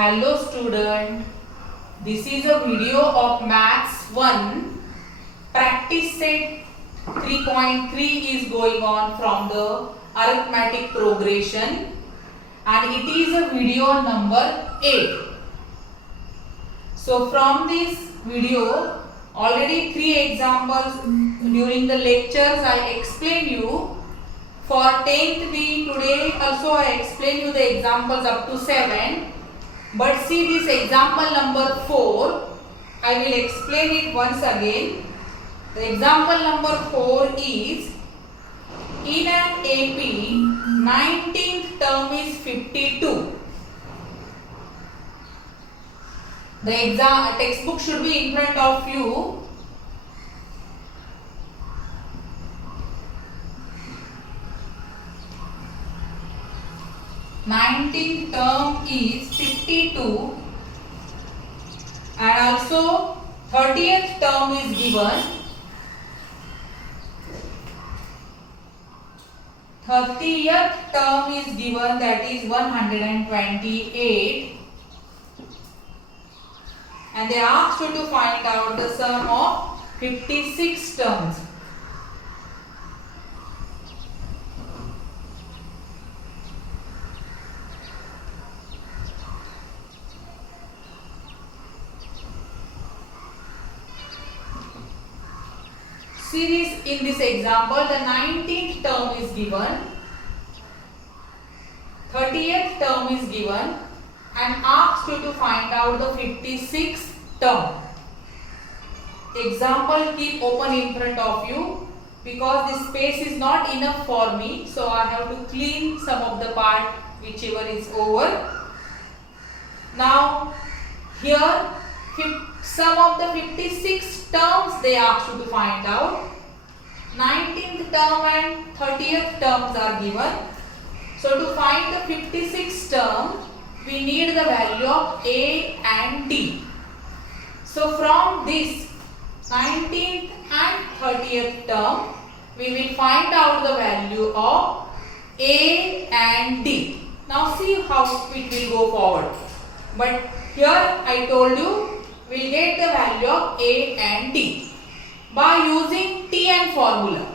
Hello student, this is a video of Maths 1 practice set 3.3 is going on from the arithmetic progression and it is a video number 8. So from this video already 3 examples during the lectures I explain you. For 10th B today also I explain you the examples up to 7. But see this example number 4, I will explain it once again. The example number 4 is, in an AP, 19th term is 52. The textbook should be in front of you. Nineteenth term is 52 and also 30th term is given. 30th term is given, that is 128, and they asked you to find out the sum of 56 terms. See this, in this example the 19th term is given, 30th term is given and asked you to find out the 56th term. Example keep open in front of you because this space is not enough for me, so I have to clean some of the part whichever is over. Now here sum of the 56 terms they asked you to find out. 19th term and 30th terms are given. So to find the 56th term, we need the value of A and D. So from this 19th and 30th term, we will find out the value of A and D. Now see how it will go forward. But here I told you, we will get the value of A and D by using Tn formula.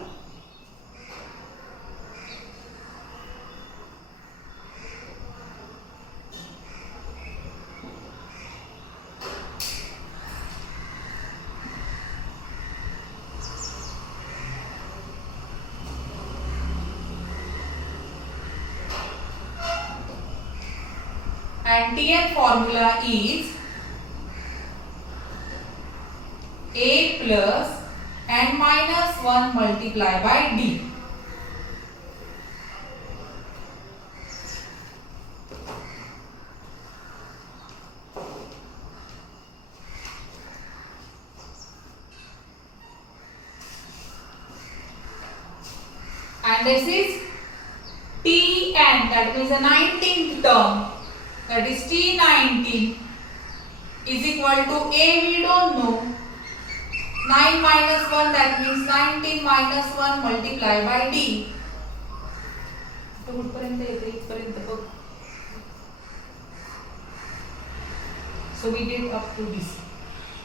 And Tn formula is A plus n minus 1 multiplied by D. And this is Tn, that means the 19th term, that is T19 is equal to A, we don't know. 9 minus 1, that means 19 minus 1 multiplied by D. So we did up to this.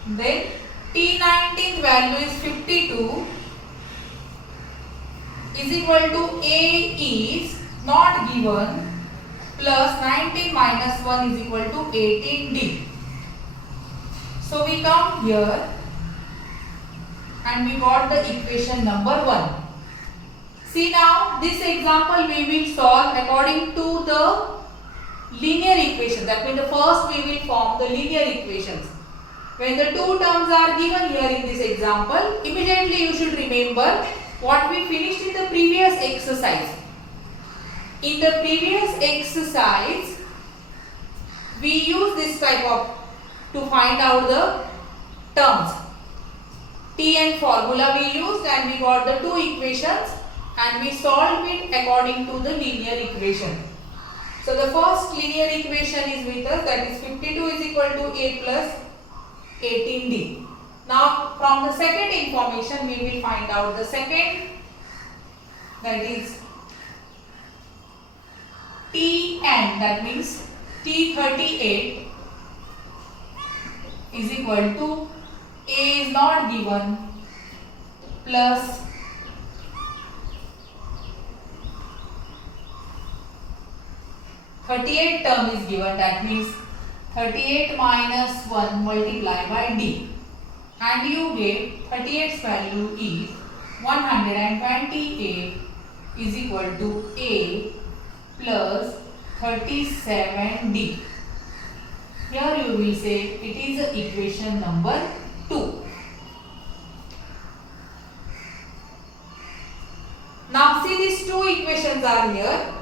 Then T19 value is 52 is equal to A is not given plus 19 minus 1 is equal to 18D. So we come here and we got the equation number 1. See now this example we will solve according to the linear equation. That means the first we will form the linear equations. When the two terms are given here in this example, immediately you should remember what we finished in the previous exercise. In the previous exercise, we use this type of to find out the terms. Tn formula we used and we got the two equations and we solved it according to the linear equation. So the first linear equation is with us, that is 52 is equal to A plus 18D. Now from the second information we will find out the second, that is Tn, that means T38 is equal to A is not given plus 38 term is given, that means 38 minus 1 multiplied by D, and you get 38's value is 128 is equal to A plus 37D. Here you will say it is equation number 2. Now see, these two equations are here.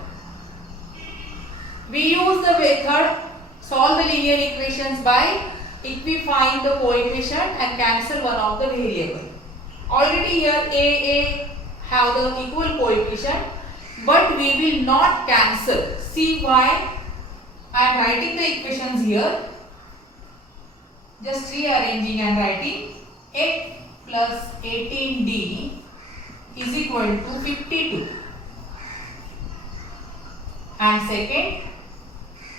We use the method solve the linear equations by equifying the coefficient and cancel one of the variable. Already here A have the equal coefficient, but we will not cancel. See why? I am writing the equations here. Just rearranging and writing A plus 18D is equal to 52. And second,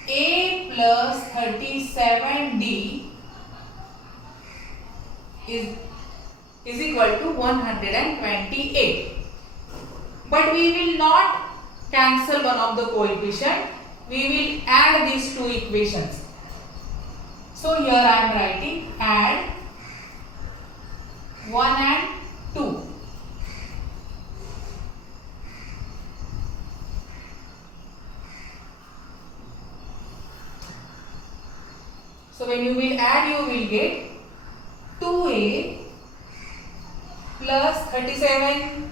A plus 37D is equal to 128. But we will not cancel one of the coefficient. We will add these two equations. So here I am writing add 1 and 2. So when you will add, you will get 2A plus 37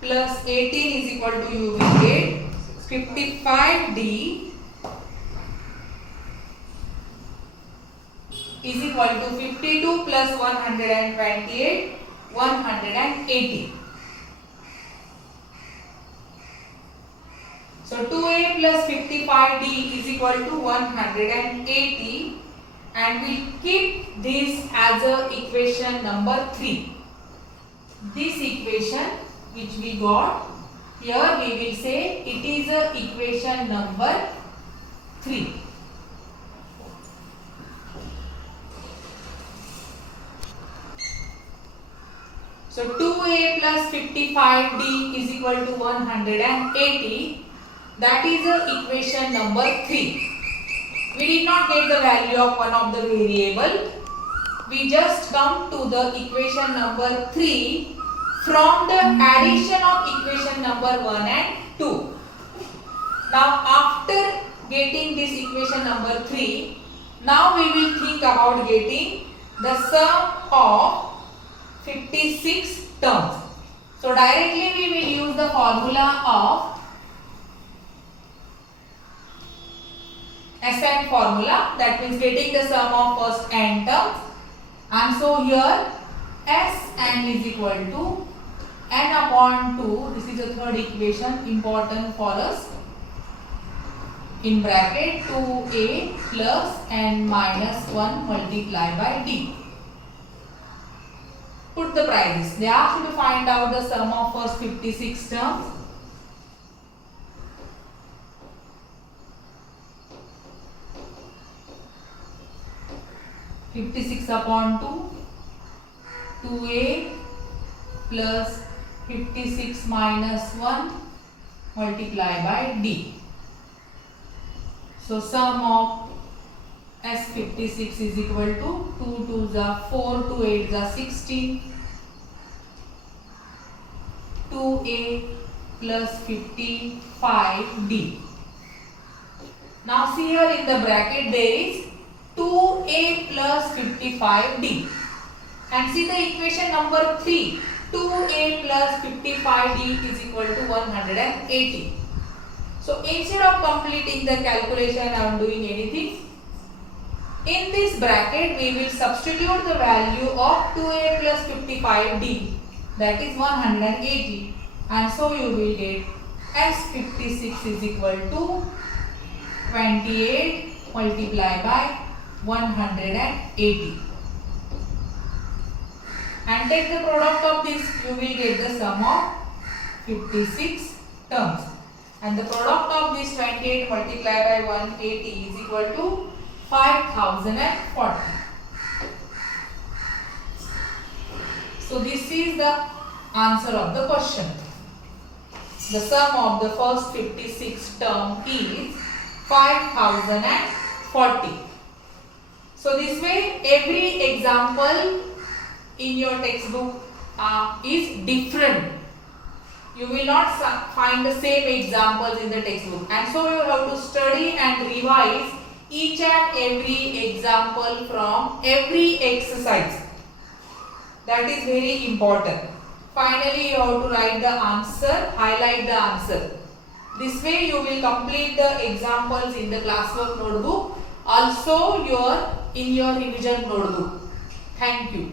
plus 18 is equal to, you will get 55D is equal to 52 plus 128, 180. So 2A plus 55D is equal to 180, and we'll keep this as a equation number 3. This equation which we got here, we will say it is a equation number 3. So 2A plus 55D is equal to 180. That is a equation number 3. We did not get the value of one of the variable. We just come to the equation number 3 from the addition of equation number 1 and 2. Now after getting this equation number 3, now we will think about getting the sum of 56 terms. So directly we will use the formula of SN formula, that means getting the sum of first n terms. And so here Sn is equal to n upon 2. This is the third equation, important for us. In bracket 2A plus n minus 1 multiplied by D. Put the prices. They asked you to find out the sum of first 56 terms. upon 2, 2A plus 56 minus 1 multiplied by D. So sum of S56 is equal to 2 2s are 4, 2 8s are 16, 2A plus 55D. Now see here in the bracket there is 2A plus 55D. And see the equation number 3. 2A plus 55D is equal to 180. So instead of completing the calculation or doing anything, in this bracket we will substitute the value of 2A plus 55D, that is 180, and so you will get S56 is equal to 28 multiplied by 180. And take the product of this, you will get the sum of 56 terms. And the product of this 28 multiplied by 180 is equal to 5040. So this is the answer of the question. The sum of the first 56 term is 5040. So this way every example in your textbook is different. You will not find the same examples in the textbook, and so you have to study and revise each and every example from every exercise. That is very important. Finally, you have to write the answer, highlight the answer. This way you will complete the examples in the classwork notebook, also in your revision notebook. Thank you.